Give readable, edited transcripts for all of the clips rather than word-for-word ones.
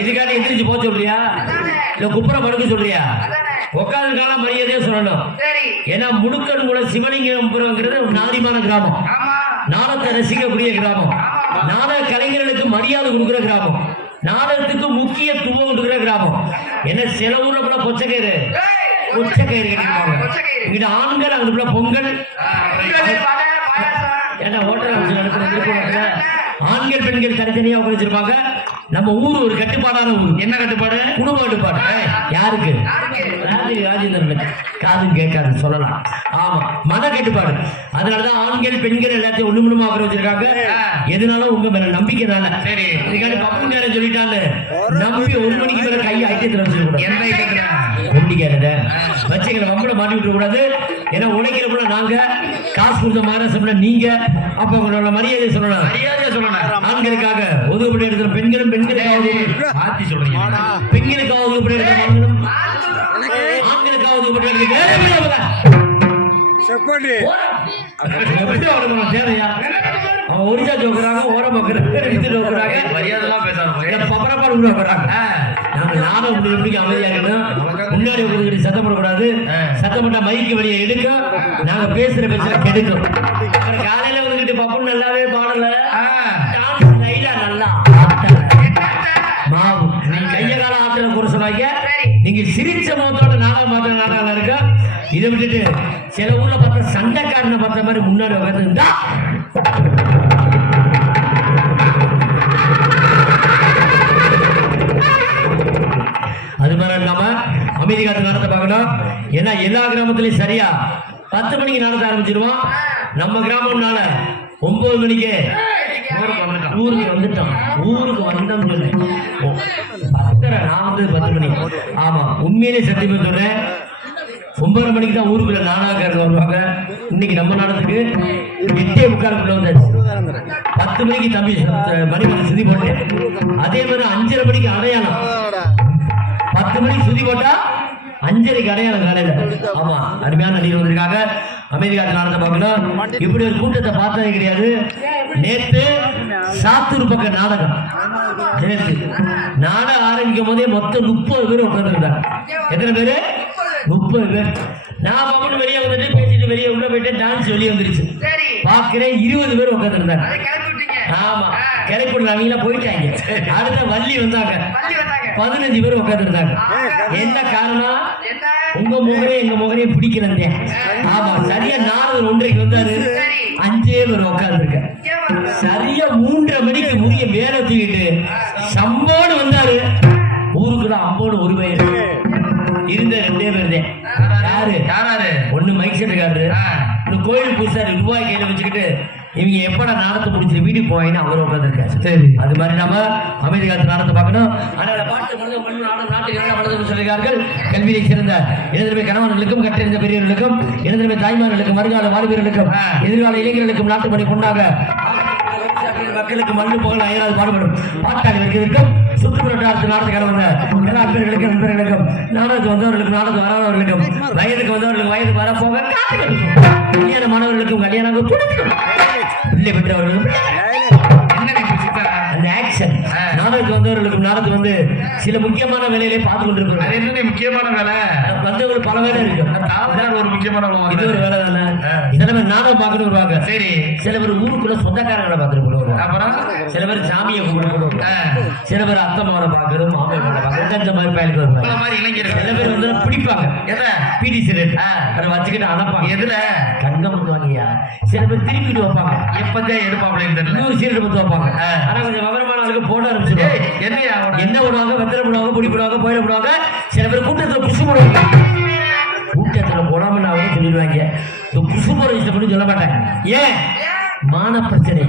இதுக்காண்டி எந்திரிச்சு போக சொல்றியா இல்ல குப்புற படுக்க சொல்றியா? உட்காந்து காலம் மரியாதையே சொல்லணும். ஏன்னா முடுக்கன் கூட சிவலிங்கம்ங்கிறது நாதிமான கிராமம், நாடகத்தை ரசிக்கக்கூடிய கிராமம், நாடக கலைஞர்களுக்கு மரியாதை கொடுக்குற கிராமம், நாடகத்துக்கு முக்கியத்துவம் கொடுக்குற கிராமம். என்ன சில ஊர்ல கூட பொச்சக்கயிறு கட்டிருப்பாங்க, இங்கிட்ட ஆண்கள் அங்கிட்ட பொங்கல் ஏன்னா ஹோட்டல் நடக்கிற ஆண்கள் பெண்கள் தனித்தனியா உட்காந்துருப்பாங்க. நம்ம ஊர் ஒரு கட்டுப்பாடான ஊர். என்ன கட்டுப்பாடு? குடும்ப கட்டுப்பாடு. யாருக்கு? ராஜேந்திரன் காதும் கேட்காது சொல்லலாம். ஆமா, மன கட்டுப்பாடு. அதனாலதான் ஆண்கள் பெண்கள் எல்லாத்தையும் ஒண்ணு மூலமாக வச்சிருக்காங்க. எதுனாலும் உங்க மேல நம்பிக்கைனால. சரி, இதுக்காண்டி பப்பு நேரம் சொல்லிட்டாங்க, நம்பி 1 மணிக்கு மேல கை ஐட்டியத்துல வச்சிருக்கூடாது. எந்த ஐட்டியத்துல? ஒண்டிக்காத வச்சுக்கிற வம்பளை மாட்டி விட்டுற கூடாது. ஏன்னா உழைக்கிறப்ப நாங்க காசு கொடுத்த மகாராஷ்டிரா நீங்க அப்ப உங்களோட மரியாதை சொல்லலாம். மரியாதையா சொல்லணும். ஆண்களுக்காக ஒதுக்கப்பட்ட இடத்துல பெண்களும், பெண்களுக்காக மாத்தி சொல்றீங்க, பெண்களுக்காக ஒதுக்கப்பட்ட இடத்துல ஆண்களுக்காக ஒதுக்கப்பட்ட இடத்துல அவன் ஒரிஜா ஜோக்குறாங்க, ஓரம் ஜோக்குறாங்க, மரியாதைலாம் பேசுறாங்க, பப்பரப்பாடு உருவாக்குறாங்க. நாங்க நானும் எப்படி அமைதியாகணும், முன்னாடி உங்களுக்கு சத்தம் போடக்கூடாது. சத்தம் போட்டா மைக்கு வெளியே எடுக்கும், நாங்க பேசுற பேசுற கெடுக்கும். காலையில வந்துட்டு பப்பு நல்லாவே பாடல, நல்லா மாவு கைய கால ஆத்திர கூட சொன்னாங்க. நீங்க சிரிச்ச முகத்தோட நாடகம் மாத்திர நாடகம் இருக்கா. இதை விட்டுட்டு சில ஊர்ல பார்த்த சண்டைக்காரனை பார்த்த மாதிரி முன்னாடி உட்காந்துருந்தா அது மாதிரி நாம அமைதி காத்து நடத்த பார்க்கணும். ஏன்னா எல்லா கிராமத்திலையும் சரியா 10 மணிக்கு நடத்த ஆரம்பிச்சிருவோம். நம்ம கிராமம்னால 9 மணிக்கு ஊருக்கு வந்துட்டோம். ஊருக்கு வந்தோம் சொல்லு 10:30. நான் வந்து 10 மணி. ஆமா, உண்மையிலே சத்தியமா சொல்றேன், 9:30 மணிக்கு தான் ஊருக்குள்ள நாடகக்காரங்க வருவாங்க. இன்னைக்கு நம்ம நாடகத்துக்கு 8:45 வந்தாச்சு. 10 மணிக்கு தம்பி மணிக்கு சுதி போட்டேன். அதே மாதிரி 5:30 மணிக்கு அடையாளம். 10 மணிக்கு சுதி போட்டா 5:30 அடையாளம் காலையில. ஆமா, அருமையான நடிகர் வந்திருக்காங்க. அமைதி காட்டு நாடகத்தை பார்க்கணும். இப்படி ஒரு கூட்டத்தை பார்த்ததே கிடையாது. நேத்து சாத்தூர் பக்கம் நாடகம். நேத்து நாடகம் ஆரம்பிக்கும் போதே மொத்தம் 30 பேர் உட்காந்துருந்தாங்க. எத்தனை பேரு? 30 பேர். நான் பாப்பட்டு வெளியே வந்துட்டு பேசிட்டு வெளியே உள்ள போயிட்டு டான்ஸ் வெளியே வந்துருச்சு. பாக்குறேன் 20 பேர் உட்காந்துருந்தாங்க. ஆமா, கிளைப்புள்ள போயிட்டாங்க. அடுத்த வள்ளி வந்தாங்க, 15 பேர் உட்காந்துருந்தாங்க. என்ன காரணம்? உங்க முகரே எங்க முகரே பிடிக்கிறேன். ஆமா, சரியா 4:30 வந்தாரு, 5 பேர் உட்காந்துருக்க. சரியா 3:30 மணிக்கு உரிய வேலை தூக்கிட்டு சம்போடு வந்தாரு. ஊருக்குதான் அம்போடு ஒரு பேர் இருந்த 2 பேர். யாரு? ஒண்ணு மைக் செட்டுக்காரரு, கோயில் பூசாரி ரூபாய் கையில வச்சுக்கிட்டு இவங்க எப்படா நாடத்தை முடிச்சு வீட்டுக்கு போவாங்கன்னு அவர் உட்காந்துருக்காரு. சரி, அது மாதிரி நாம அமைதி காலத்து நாடத்தை பார்க்கணும். ஆனால் பாட்டு நாட்டுக்கு சொல்கிறார்கள். கல்வியை சிறந்த இளைஞர்மை கணவர்களுக்கும் கற்றறிந்த பெரியவர்களுக்கும் இளைஞர்மை தாய்மார்களுக்கும் வருங்கால வாழ்வீர்களுக்கும் எதிர்கால இளைஞர்களுக்கும் நாட்டு பணி கொண்டாக மக்களுக்கு மண்ணு புகழ் அயராது பாடுபடும் பாட்டாளி வருகிறதுக்கும் சுற்றுப்புறத்து நாட்டுக்கு வந்த எல்லா பேர்களுக்கும் நண்பர்களுக்கும் நாடகத்துக்கு வந்தவர்களுக்கும் நாடகத்துக்கு வராதவர்களுக்கும் வயதுக்கு வந்தவர்களுக்கு வயது வரப்போக கல்யாண மாணவர்களுக்கும் கல்யாணம் பிள்ளை பெற்றவர்களுக்கும் அந்த ஆக்ஷன் நாடகத்துக்கு வந்தவர்களுக்கும் நாடகத்துக்கு வந்து சில முக்கியமான வேலையிலே பார்த்து கொண்டிருக்கிறோம். அது என்ன முக்கியமான வேலை? வந்தவர்கள் பல வேலை இருக்கு. ஒரு முக்கியமான இது ஒரு வேலை தானே. இதெல்லாம் நாடகம் பார்க்கணும் வருவாங்க. சரி, சில பேர் ஊருக்குள்ள சொந்தக்காரங்களை பார்த்துட்டு போடுவாங்க. அப்புறம் சில பேர் சாமியை கும்பிட்டு, சில பேர் அத்தம்மாவை பார்க்கறது, மாமியை பார்க்கறது, இந்த மாதிரி பயலுக்கு வருவாங்க. சில பேர் வந்து பிடிப்பாங்க. எதை? பிடி சிகரெட் அதை வச்சுக்கிட்டு அனுப்பாங்க. எதுல? கங்கம் பண்ணுவாங்கய்யா. சில பேர் திருப்பிட்டு வைப்பாங்க. எப்பதான் எடுப்பாங்க தெரியல. 100 சீரட் பத்து வைப்பாங்க. ஆனா கொஞ்சம் விவரமான ஆளுக்கு போட ஆரம்பிச்சிருவாங்க. என்ன பண்ணுவாங்க? வெத்தலை போடுவாங்க, பொடி போடுவாங்க, போயிட போடுவாங்க. சில பேர் கூட்டத்தில் குசு போடுவாங்க. கூட்டத்தில் போடாம நான் சொல்லிடுவாங்க. குசு போட இஷ்டப்பட்டு சொல்ல மாட்டாங்க. ஏன்? மான பிரச்சனை.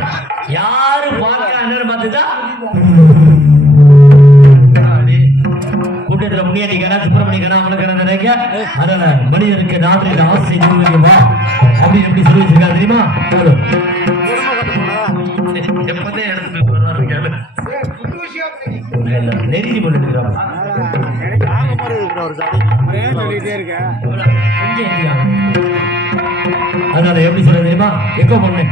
யாரு பார்க்க பார்த்துதான் கூட்டத்தில் முனியாட்டிக்காரா சுப்பிரமணியக்காரா அவங்களுக்கு நினைக்க. அதனால மனிதனுக்கு நாட்டில் ஆசை வா அப்படின்னு எப்படி சொல்லி வச்சிருக்காரு தெரியுமா? எப்பதே எடுத்துட்டு வருவாரு. நெருங்கி பண்ணிருக்கிறாங்க. அதனால எப்படி சொல்ல தெரியுமா? எக்கோ பண்ணு.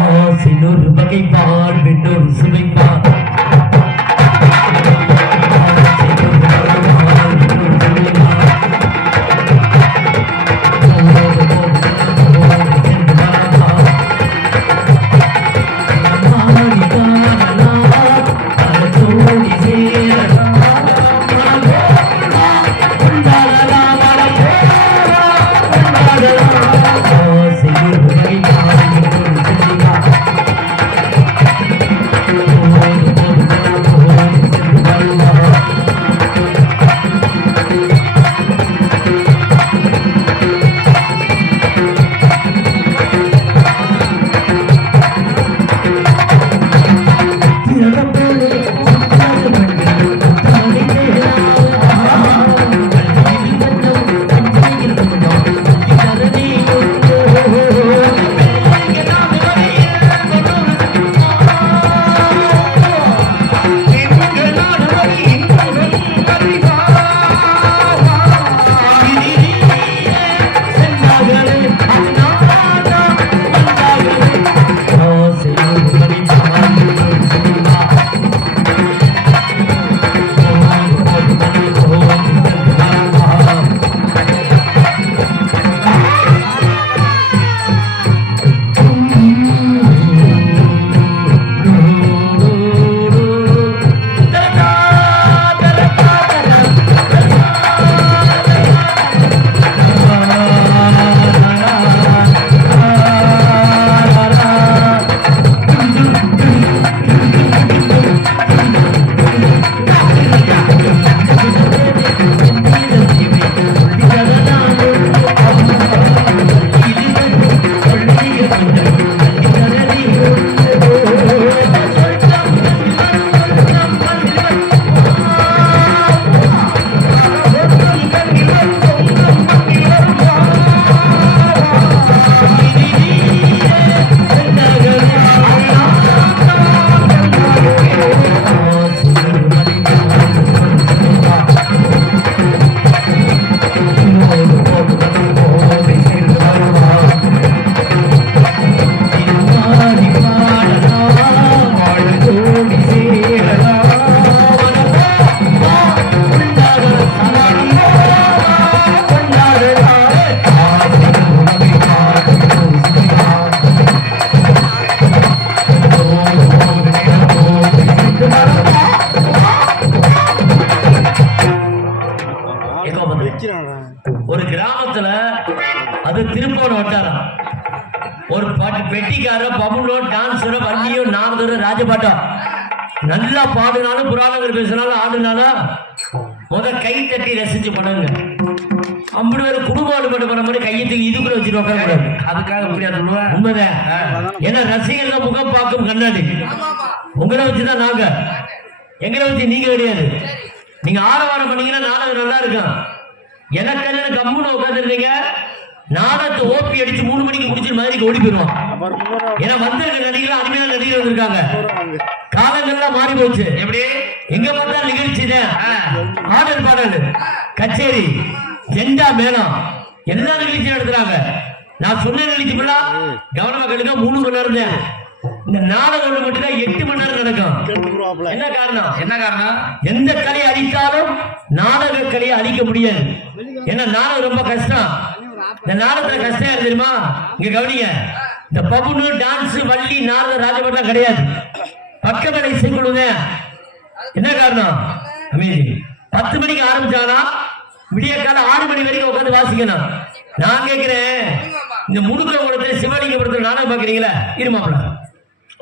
ஆசினொரு வகைப்பார் வெண்ணொரு சுவைப்பார் Oh அந்த திருப்போணம் வட்டாரம் ஒரு பாட்டு பெட்டிக்கார பபுலோ டான்ஸரோ வள்ளியோ நாரதரோ ராஜபாட்டா நல்லா பாடுனாலும் புராணங்கள் பேசினாலும் ஆடுனாலும் கை தட்டி ரசிச்சு பண்ணுங்க. 50 பேர் குடும்பம் பண்ண மாதிரி கையத்துக்கு இதுக்குள்ள வச்சுட்டு உட்காரக்கூடாது. அதுக்காக முடியாது உண்மைதான். ஏன்னா ரசிகர்கள் முகம் பார்க்கும் கண்ணாடி. உங்களை வச்சுதான் நாங்க, எங்களை வச்சு நீங்க கிடையாது. நீங்க ஆரவாரம் பண்ணீங்கன்னா நாடகம் நல்லா இருக்கும். எனக்கு கம்முன்னு உட்காந்துருந்தீங்க நாடகத்தை ஓப்பி அடிச்சு 3 மணிக்கு முடிச்சு மாதிரி ஓடி போயிடுவான். ஏன்னா வந்திருக்க நடிகர்கள் அருமையான நடிகர் வந்திருக்காங்க. காலங்கள்லாம் மாறி போச்சு. எப்படி எங்க பார்த்தா நிகழ்ச்சி ஆடல் பாடல் கச்சேரி ஜெண்டா மேளம் எல்லா நிகழ்ச்சியும் நடத்துறாங்க. நான் சொன்ன நிகழ்ச்சி கவனமா கேளுங்க. 3 மணி நேரம் தான். இந்த நாடகம் மட்டும் தான் 8 மணி நேரம் நடக்கும். என்ன காரணம்? எந்த கலையை அழித்தாலும் நாடக கலையை அழிக்க முடியாது. ஏன்னா நாடகம் ரொம்ப கஷ்டம். இந்த நாடகத்துல கஷ்டம் தெரியுமா? இங்க கவனிங்க. இந்த பபுனு டான்ஸ் வள்ளி நாடக ராஜபட்டம் கிடையாது. பக்கமடை இசைக்குழுங்க. என்ன காரணம்? அமைதி. 10 மணிக்கு ஆரம்பிச்சானா விடிய கால 6 மணி வரைக்கும் உட்காந்து வாசிக்கணும். நான் கேட்கிறேன், இந்த முடுக்கிற குளத்துல சிவலிங்கபுரத்துல நாடகம் பாக்குறீங்களா? இருமாப்ல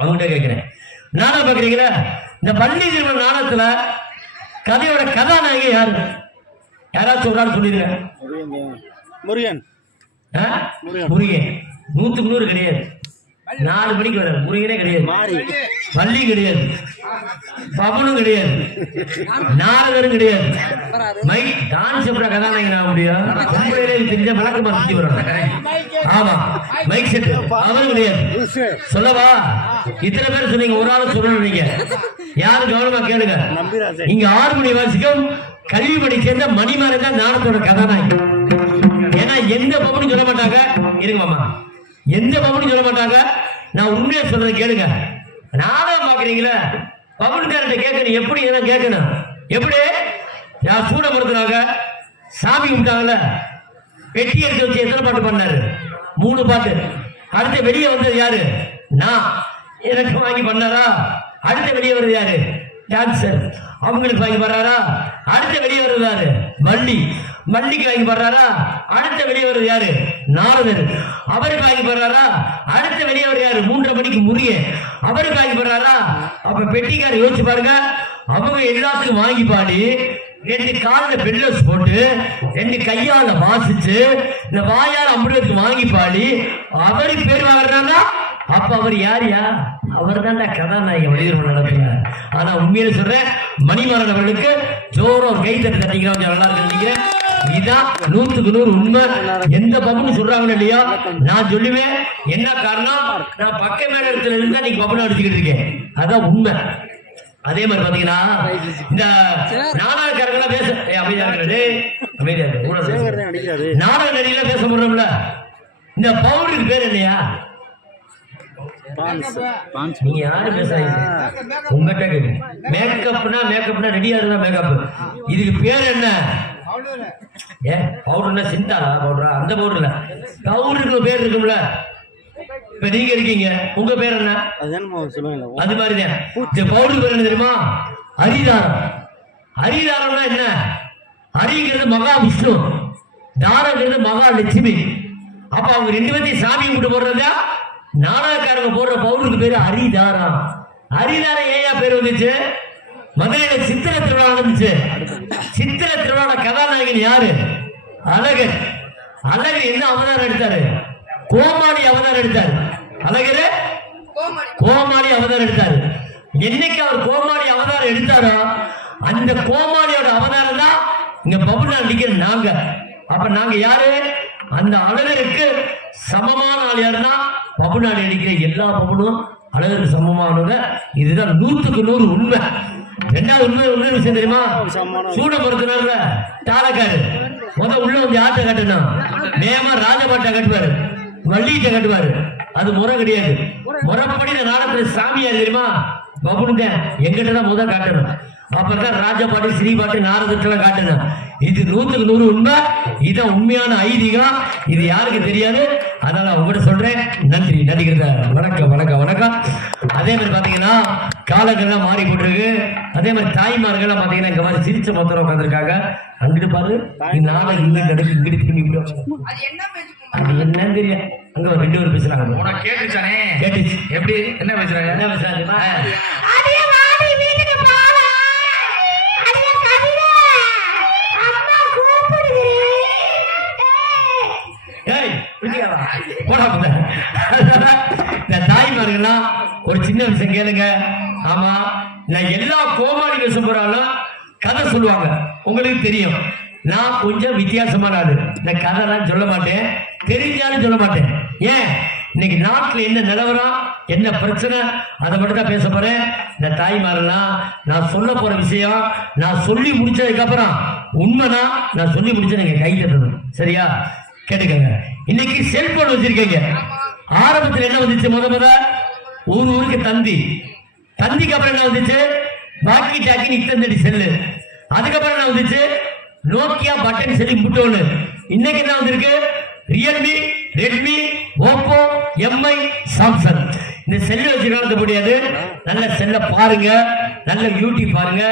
அவங்ககிட்ட கேட்கிறேன், நாடகம் பாக்குறீங்களா? இந்த பள்ளி திருமண நாடகத்துல கதையோட கதாநாயகி யாரு? யாராச்சும் ஒரு ஆள் சொல்லிடுங்க. முருகன். 100க்கு 100 கிடையாது. 4 மணிக்கு வர முருகனே கிடையாது, வள்ளி கிடையாது, பவனும் கிடையாது, நாரதரும் கிடையாது. மைக் டான்ஸ் எப்படி கதாநாயகன் ஆக முடியும்? தெரிஞ்ச விளக்கமா சுத்தி வரும். ஆமா மைக் செட் அவரும் கிடையாது. சொல்லவா? இத்தனை பேர் சொன்னீங்க, ஒரு ஆள் சொல்லணும். நீங்க யாரும் கவனமா கேளுங்க. இங்க 6 மணி வாசிக்கும் கல்வி படி சேர்ந்த மணிமாறன் தான் நாடகத்தோட கதாநாயகன். ஏன்னா எந்த பவனும் சொல்ல மாட்டாங்க. இருங்க மாமா, எந்த பவனும் சொல்ல மாட்டாங்க. நான் உண்மையா சொல்றதை கேளுங்க. நாடகம் பாக்குறீங்களா? பவன்கார்ட்ட கேட்கணும். எப்படி என்ன கேட்கணும்? எப்படி? நான் சூடப்படுத்துறாங்க, சாமி கும்பிட்டாங்கல்ல, பெட்டி எடுத்து வச்சு எத்தனை பாட்டு பண்ணாரு? 3 பாட்டு. அடுத்து வெளியே வந்தது யாரு? நான் எனக்கு வாங்கி பண்ணாரா? அடுத்த வெளியே வருது யாரு? டான்சர், அவங்களுக்கு வாங்கி பண்றாரா? அடுத்த வெளியே வருது யாரு? வள்ளி, வள்ளிக்கு வாங்கி பண்றாரா? அடுத்த வெளியே வருது யாரு? நாரதர், அவருக்கு வாங்கி பண்றாரா? அடுத்த வெளியே வருது யாரு? 3:30 மணிக்கு முருகன், அவருக்கு வாங்கி பண்றாரா? அப்ப பெட்டிக்கார யோசிச்சு பாருங்க. அவங்க எல்லாத்துக்கும் வாங்கி பாடி 2 கால பெல்லஸ் போட்டு 2 கையால வாசிச்சு இந்த வாயால 50 பேருக்கு வாங்கி பாடி அவருக்கு பேர் வாங்குறாங்க. அப்ப அவர் யாரியா? அவர் தான் கதாநாயகன் வடிவம் நடத்துங்க. ஆனா உண்மையில சொல்றேன், மணிமாறன் அவர்களுக்கு ஜோரோ கை தட்டி தட்டிக்கிறோம். நல்லா இருக்கு. இதான் 100க்கு 100 உண்மை. எந்த பப்புன்னு சொல்றாங்க இல்லையா? நான் சொல்லுவேன். என்ன காரணம்? நான் பக்க மேடத்துல இருந்தா நீ பப்புன்னு அடிச்சுக்கிட்டு இருக்கேன். அதான் உண்மை. அதே மாதிரி பாத்தீங்கன்னா இந்த நாடகக்காரங்களா பேச நாடக நடிகை பேச முடியல. இந்த பவுடருக்கு பேர் இல்லையா? நீங்க யாரு பேசுறீங்க? உங்ககிட்ட கேட்டு மேக்கப்னா ரெடியா இருந்தா மேக்கப். இதுக்கு பேர் என்ன? பவுடர்னா சிந்தாலா பவுடரா? அந்த பவுடர்ல பவுடருக்கு பேர் இருக்கும்ல. இப்ப நீங்க இருக்கீங்க, உங்க பேர் என்ன? அது மாதிரிதான் பவுடர் பேர் என்ன தெரியுமா? ஹரிதாரம். ஹரிதாரம்னா என்ன? ஹரிங்கிறது மகா விஷ்ணு, தாரங்கிறது மகா லட்சுமி. அப்ப அவங்க 2 பேர்த்தையும் சாமி கும்பிட்டு போடுறதா நாடகக்காரங்க போடுற பவுடருக்கு பேரு ஹரிதாரம். ஹரிதாரம் ஏயா பேர் வந்துச்சு? மதுரையில சித்திர திருவிழா நடந்துச்சு. சித்திர திருவிழா கதாநாயகன் யாரு? அழகர். அழகர் என்ன அவதாரம் எடுத்தாரு? கோமாளி அவதாரம் எடுத்தாரு. அழகர் கோமாளி அவதாரம் எடுத்தாரு. என்னைக்கு அவர் கோமாளி அவதாரம் எடுத்தாரோ அந்த கோமாளியோட அவதாரம் தான் இங்க பபுனா நடிக்கிற நாங்க. அப்ப நாங்க யாரு? அந்த அழகருக்கு சமமான ஆள் யாருன்னா பபுனாடி அடிக்கிற எல்லா பபுனும் அழகருக்கு சமமானவங்க. இதுதான் 100க்கு 100 உண்மை. 2வது உண்மை விஷயம் தெரியுமா? சூட பொறுத்தனால தாளக்காரு உள்ள வந்து ஆட்டை கட்டணும். வேகமா ராஜபாட்டை கட்டுவாரு, வள்ளிகிட்ட கட்டுவாரு. அது முறை கிடையாது. முறைப்படி இந்த நாடகத்துல சாமியா தெரியுமா? பபுனுங்க எங்கிட்ட தான் முதல் காட்டணும். அப்பதான் ராஜபாட்டு, ஸ்ரீபாட்டு, நாரதத்துல காட்டணும். இது 100க்கு 100 உண்மை. இதான் உண்மையான ஐதீகம். இது யாருக்கு தெரியாது, அதனால உங்ககிட்ட சொல்றேன். நன்றி நடிக்கிறத. வணக்கம் வணக்கம் வணக்கம். அதே மாதிரி பாத்தீங்கன்னா காலங்கள்லாம் மாறி போட்டிருக்கு. அதே மாதிரி தாய்மார்கள்லாம் பாத்தீங்கன்னா இங்க மாதிரி சிரிச்ச மொத்தம் உட்காந்துருக்காங்க. அங்கிட்டு பாரு, நாளை இங்கிட்டு நடக்கு, இங்கிட்டு திரும்பி அது என்னன்னு தெரியும். அங்க ஒரு 2 பேர் பேசுறாங்க. உனக்கு கேட்டுச்சானே? கேட்டுச்சு. எப்படி என்ன பேசுறாங்க? என்ன பேசுறாங்க? தாய்மார்கள்லாம் ஒரு சின்ன விஷயம் கேளுங்க. ஆமா, நான் எல்லா கோமாளி வேஷம் போறாலும் கதை சொல்லுவாங்க, உங்களுக்கு தெரியும். நான் கொஞ்சம் வித்தியாசமான ஆளு. இந்த கதைலாம் சொல்ல மாட்டேன், தெரிஞ்சாலும் சொல்ல மாட்டேன். ஏன், இன்னைக்கு நாட்டில் என்ன நிலவரம், என்ன பிரச்சனை, அதை மட்டும் தான் பேச போறேன். இந்த தாய்மாரெல்லாம் நான் சொல்ல போற விஷயம் நான் சொல்லி முடிச்சதுக்கு அப்புறம் உண்மைதான் நான் சொல்லி முடிச்ச நீங்க கை தட்டணும். சரியா? கேட்டுக்கங்க. இன்னைக்கு செல்போன் வச்சிருக்கீங்க. ஆரம்பத்தில் என்ன வந்துச்சு? முத ஊருக்கு தந்தி, தந்திக்கு அப்புறம் என்ன வந்துச்சு? பாக்கி டாக்கி இத்தந்தடி செல்லு. அதுக்கப்புறம் என்ன வந்துச்சு? Nokia button Selli முட்டோன்னு. இன்னைக்கு என்ன வந்திருக்கு? Realme, Redmi, Oppo, Mi, Samsung. இந்த செல்லு வச்சிருக்க முடியாது. நல்ல செல்ல பாருங்க, நல்ல யூடியூப் பாருங்க,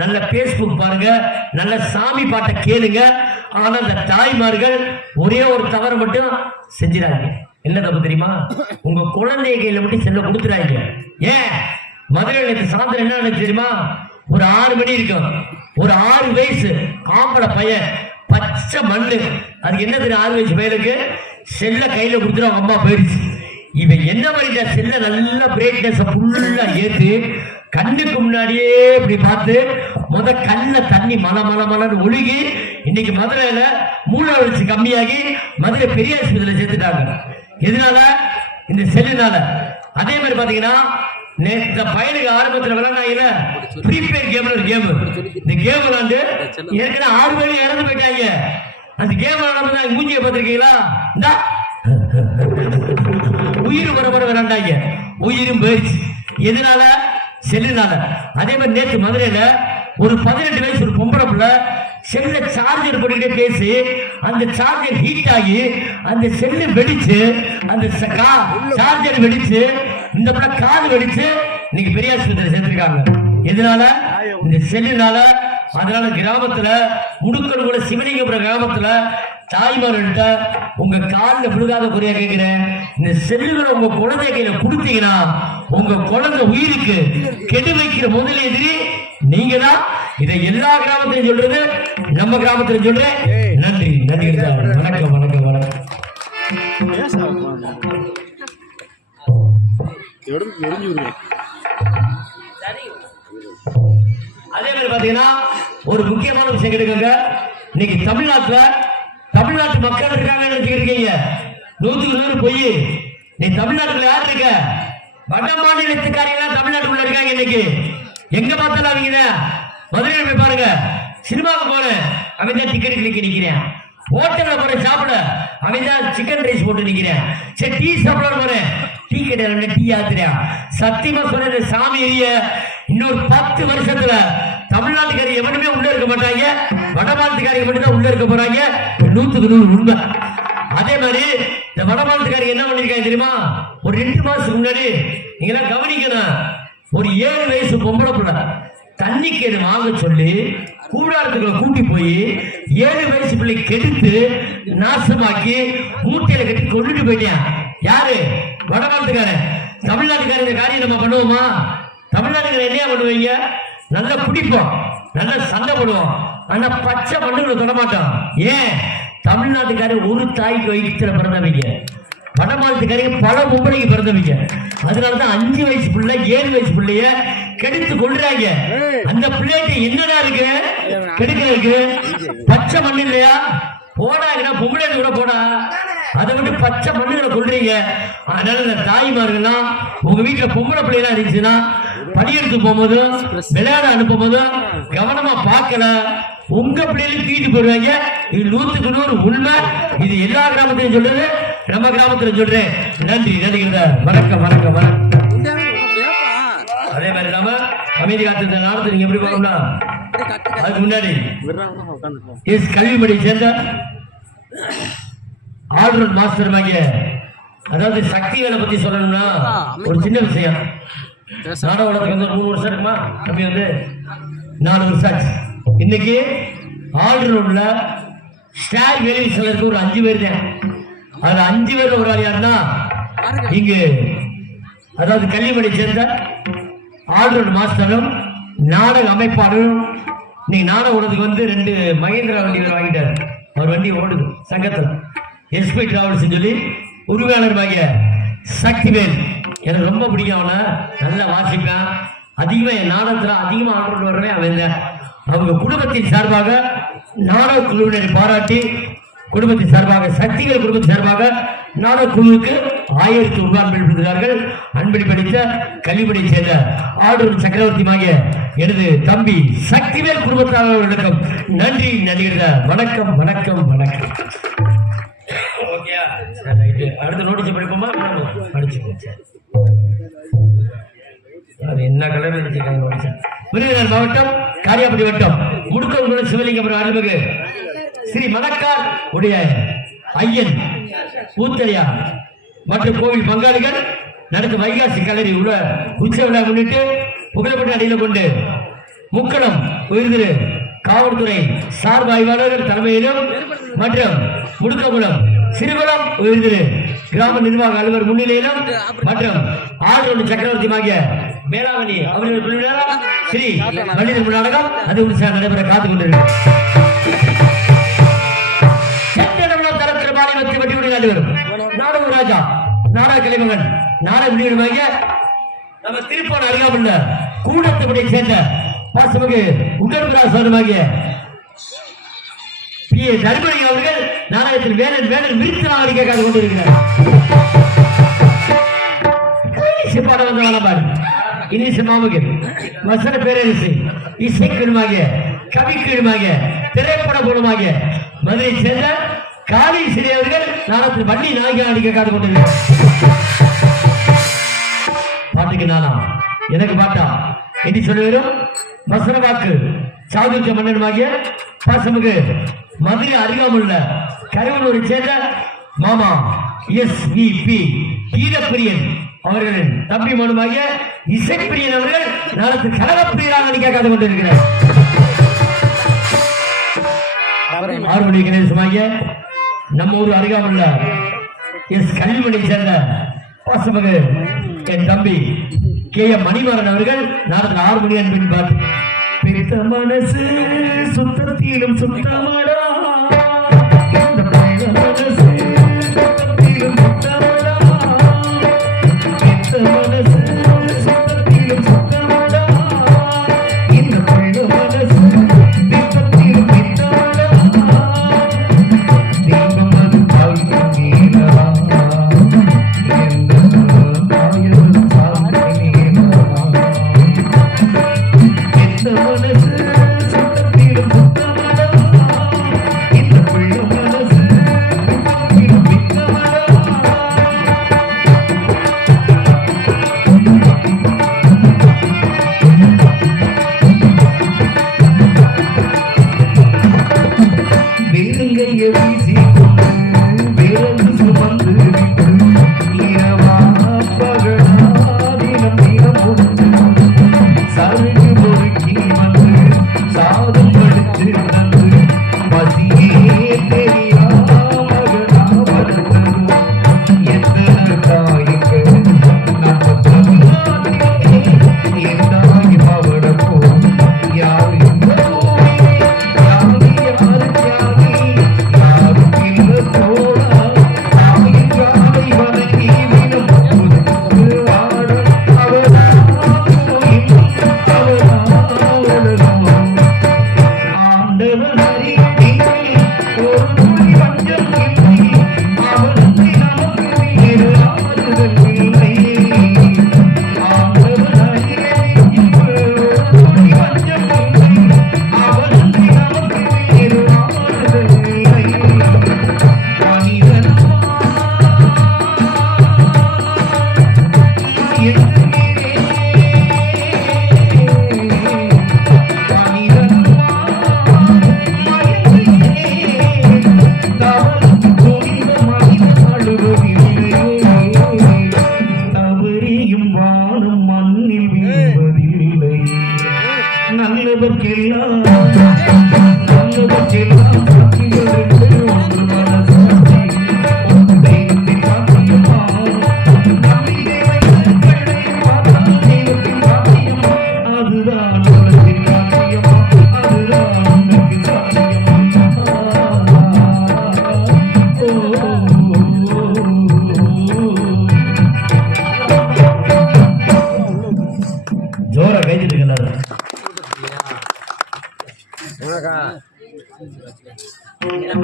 நல்ல பேஸ்புக் பாருங்க, நல்ல சாமி பாட்டை கேளுங்க. ஆனா இந்த தாய்மார்கள் ஒரே ஒரு தவறு மட்டும் செஞ்சிடாங்க. என்ன தப்பு தெரியுமா? உங்க குழந்தைய கையில மட்டும் செல்ல கொடுத்துறாங்க. ஏன், மதுரையில் சாயந்தரம் என்ன தெரியுமா? ஒரு 6 மணி இருக்கும், ஒரு 6 வயசு ஆம்பளை பையன், பச்சை மண்ணு. அதுக்கு என்ன தெரியும்? 6 வயசு பையனுக்கு செல்ல கையில கொடுத்துட்டு அவங்க அம்மா போயிடுச்சு. இவன் என்ன பண்ணிட்ட? செல்ல நல்ல பிரைட்னஸ் ஃபுல்லா ஏத்து கண்ணுக்கு முன்னாடியே இப்படி பார்த்து முத கல்ல தண்ணி மல மல மலன்னு ஒழுகி இன்னைக்கு மதுரையில மூளை வளர்ச்சி கம்மியாகி மதுரை பெரிய ஆஸ்பத்திரியில சேர்த்துட்டாங்க. எதனால? இந்த செல்லுனால. அதே மாதிரி பாத்தீங்கன்னா இந்த பையனுக்கு ஆரம்பத்தில் விளையாடாங்கல்ல ஃப்ரீ ஃபயர் கேம்ல ஒரு கேம். இந்த கேம் விளையாண்டு ஏற்கனவே 6 பேரும் இறந்து போயிட்டாங்க. அந்த கேம் விளையாட மூஞ்சியை பார்த்திருக்கீங்களா? உயிர் பரபர விளையாண்டாங்க, உயிரும் போயிடுச்சு. எதனால? செல்லுனால. அதே மாதிரி நேற்று மதுரையில ஒரு 18 வயசு ஒரு பொம்பளை பிள்ளை செல்ல சார்ஜர் போட்டுக்கிட்டே பேசி அந்த சார்ஜர் ஹீட் ஆகி அந்த செல்லு வெடிச்சு, அந்த சார்ஜர் வெடிச்சு, இந்த பிள்ளை காது வெடிச்சு இன்னைக்கு பெரிய ஆஸ்பத்திரி சேர்த்திருக்காங்க. எதனால? இந்த செல்லுனால. அதனால கிராமத்துல முடுக்கல் கூட சிவலிங்கபுரம் கிராமத்துல தாய்மார்கிட்ட உங்க காலில் விழுகாத குறையா கேட்கிறேன். இந்த செல்லுகளை உங்க குழந்தை கையில கொடுத்தீங்கன்னா உங்க குழந்தை உயிருக்கு கெடு வைக்கிற முதல் எதிரி நீங்க தான். இதை எல்லா கிராமத்திலும் சொல்றது, நம்ம கிராமத்திலும் சொல்றேன். நன்றி நன்றி. வணக்கம் வணக்கம் வணக்கம். அதே மாதிரி பாத்தீங்கன்னா ஒரு முக்கியமான விஷயம் கேட்டுக்கோங்க. இன்னைக்கு தமிழ்நாட்டு மக்கள் இருக்காங்க நினைச்சுக்கிறீங்க. 100க்கு 100 பொய். நீ தமிழ்நாட்டுல யார் இருக்க? வட மாநிலத்துக்காரங்க தமிழ்நாட்டுக்குள்ள இருக்காங்க. இன்னைக்கு எங்க பார்த்தாலும் அவங்க மதுரையில போய் பாருங்க. சினிமாவுக்கு போறேன், அவன் தான் டிக்கெட் கிளிக்க நிக்கிறேன். ஹோட்டல்ல போறேன் சாப்பிட, அவன் தான் சிக்கன் ரைஸ் போட்டு நிக்கிறேன். சரி டீ சாப்பிட போறேன், டீ கிடையாது, டீ ஆத்துறேன். சத்தியமா சொல்ற சாமி எரிய இன்னொரு 10 வருஷத்துல தமிழ்நாட்டுக்காரி எவனுமே உள்ள இருக்க மாட்டாங்க, வடமாநிலத்துக்காரங்க மட்டும் தான் உள்ள இருக்க போறாங்க. 100க்கு 100 உண்மை. அதே மாதிரி இந்த வடமாநிலத்துக்காரங்க என்ன பண்ணிருக்காங்க தெரியுமா? ஒரு 2 மாசத்துக்கு முன்னாடி நீங்க எல்லாம் கவனிக்கணும். ஒரு 7 வயசு பொம்பளை பிள்ளை தண்ணி கேடு வாங்க சொல்லி கூடாரத்துக்குள்ள கூட்டி போய் 7 வயசு பிள்ளை கெடுத்து நாசமாக்கி மூட்டையில கட்டி கொண்டுட்டு போயிட்டான். யாரு? வடமாநிலத்துக்காரன். தமிழ்நாட்டுக்காரங்க காரியம் நம்ம பண்ணுவோமா? தமிழ்நாட்டுக்காரர் என்ன பண்ணுவீங்க? நல்லா குடிப்போம், நல்லா சண்டை போடுவோம், ஆனா பச்சை மண்ணுகளை தொட மாட்டோம். ஏன்? தமிழ்நாட்டுக்காரர் ஒரு தாய்க்கு வயிற்றுல பிறந்தவங்க, வடமாநிலத்துக்காரங்க பல பொம்பளைக்கு பிறந்தவங்க. அதனாலதான் 5 வயசு பிள்ளை 7 வயசு பிள்ளைய கெடுத்து கொள்றாங்க. அந்த பிள்ளைகிட்ட என்னடா இருக்கு கெடுக்க இருக்கு? பச்சை மண்ணு இல்லையா? போடாங்கன்னா பொம்பளை கூட போடா, அதை விட்டு பச்சை மண்ணுகளை கொள்றீங்க. அதனால இந்த தாய்மார்கள்லாம் உங்க வீட்டுல பொம்பளை பிள்ளைலாம் இருந்துச்சுன்னா படியெடுத்து போகும்போதும் விளையாட அனுப்பும் போதும் கவனமா பார்க்கல, உங்க பிள்ளைகளும் தூக்கிட்டு போடுவாங்க. இது 100க்கு 100 உண்மை. இது எல்லா கிராமத்திலும் சொல்றது, நம்ம கிராமத்துல சொல்றேன். நன்றி நன்றி. வணக்கம் வணக்கம் வணக்கம். அதே மாதிரி நாம அமைதி காத்து நாளத்தை நீங்க எப்படி போகணும்னா அதுக்கு முன்னாடி கல்வி மொழியை சேர்ந்த ஆல்ரவுண்ட் மாஸ்டர் வாங்கிய அதாவது சக்திகளை பத்தி சொல்லணும்னா ஒரு சின்ன விஷயம். நாடக உலகத்துக்கு வந்து 3 வருஷம் இருக்குமா, தம்பி வந்து 4 வருஷம் ஆச்சு. இன்னைக்கு ஆல்ரவுண்ட்ல ஸ்டார் வேலி சிலருக்கு ஒரு 5 பேர் தான். அதுல 5 பேர் ஒரு ஆள் யாருன்னா இங்கு அதாவது கள்ளிமணி சேர்ந்த ஆல்ரவுண்ட் மாஸ்டரும் நாடக அமைப்பாளரும் இன்னைக்கு நாடக உலகத்துக்கு வந்து 2 மகேந்திரா வண்டிகள் வாங்கிட்டாரு. அவர் வண்டி ஓடுது சங்கத்தில் எஸ்பி டிராவல்ஸ் சொல்லி உரிமையாளர் வாங்கிய சக்திவேல். எனக்கு ரொம்ப பிடிக்கும். அவனை நல்லா வாசிப்பேன். அதிகமா என் நாடகத்தில் அதிகமா ஆல்ரவுண்ட் வர்றேன் அவன். அவங்க குடும்பத்தின் சார்பாக நாடக குழுவினரை பாராட்டி குடும்பத்தின் சார்பாக சக்திவேல் குடும்பத்தின் சார்பாக நாடக குழுவுக்கு 1000 ரூபாய் அன்பளிப்பித்தார்கள். அன்பளிப்பளித்த கல்விப்படியை சேர்ந்த ஆடூர் சக்கரவர்த்தியாகிய எனது தம்பி சக்திவேல் குடும்பத்தாளர்களுக்கும் நன்றி நன்றிகிறத. வணக்கம் வணக்கம் வணக்கம். அடுத்த நோட்டீஸ் படிப்போமா? படிச்சு என்ன கலர் நோட்டீஸ். விருதுநகர் மாவட்டம் காரியாபட்டி வட்டம் முடுக்கங்குளம் சிவலிங்கம் அருள்மிகு ஸ்ரீ மணக்கார் உடைய ஐயன் ஊத்தரியா மற்றும் கோவில் பங்காளிகள் நடத்தும் வைகாசி கல்லறி உள்ள உச்ச விழா முன்னிட்டு புகழப்பட்ட அடியில் கொண்டு முக்கடம் உயர்திரு காவல்துறை சார்பு ஆய்வாளர்கள் தலைமையிலும் மற்றும் முடுக்ககுளம் சிறுகுளம் உயர்திரு கிராம நிர்வாக அலுவலர் முன்னிலையிலும் மற்றும் ஆல்ரவுண்ட் சக்கரவர்த்தியாகிய மேலாவணி அவர்கள் ஸ்ரீ மனிதர் நாடகம் அது உற்சாக நடைபெற காத்துக் கொண்டிருக்கிறது. நாடக ராஜா நாடக கலைமகன் நாடக முடிவுமாகிய நம்ம திருப்பான அருகாமுள்ள கூடத்துப்படியை சேர்ந்த பாசமிகு உடன்பிராசமாகிய பி ஏ தர்மணி அவர்கள் நாடகத்தில் வேலன் வேலன் விருத்து நாவடி கேட்காது கொண்டிருக்கிறார். பாட வந்த வளபாடு இனிசு மாமுகன் வசன பேரரசு இசைக்கிழமாகிய கவிக்கிழமாகிய திரைப்பட குழுமாகிய மதுரை சேர்ந்த காளி சிறியவர்கள் நாடகத்தில் வள்ளி நாயகி அடிக்க காத்து கொண்டிருக்கிறார். பாட்டுக்கு நானா எனக்கு பாட்டா என்று சொல்லுவரும் வசன வாக்கு சாதுர்ய மன்னனுமாகிய பாசமிகு மதுரை அருகாமுள்ள கருவனூரை சேர்ந்த மாமா எஸ்.வி.பி. கீதப்பிரியன் அவர்களின் தம்பி மனுமாகிய இசைப்பிரியன் அவர்கள் நாளத்தில் கனகப்பிரியராக அடிக்க காத்து கொண்டிருக்கிறார். ஆறுமணி கணேசமாகிய நம்ம ஊர் அருகாமுள்ள எஸ் கல்விமணி சேர்ந்த பாசமிகு என் தம்பி கே.எம். மணிமாறன் அவர்கள் நாளத்தில் 6 மணி அன்பின் பார்த்து பிரித்த மனசு சுத்தத்திலும் சுத்தமாடா மனசு சுத்தத்திலும் சுத்தமாடா மனசு சுத்தத்திலும் சுத்தமாடா இந்த மனசு திட்டத்திலும் திட்டமாடா தெய்வம் அது தாழ்ந்தீரா எந்த தாயது சார்ந்தீரா எந்த மனசு சுத்தத்திலும் சுத்தமாடா இந்த பிள்ளை மனசு சுத்தத்திலும் திட்டமாடா. வேலையை வீசிக்கொண்டு வேலை சுமந்து இரவா பகலா தினம் தினம் கொண்டு சருகு பொறுக்கி வந்து சாதம் படுத்து வந்து பசியே தெரியா மகனா வளர்ந்ததும் எத்தனை தாய்கள் நம்ம தமிழ்நாட்டிலே எந்தாய் பவடப்போ யாரும்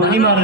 மணிமாறன்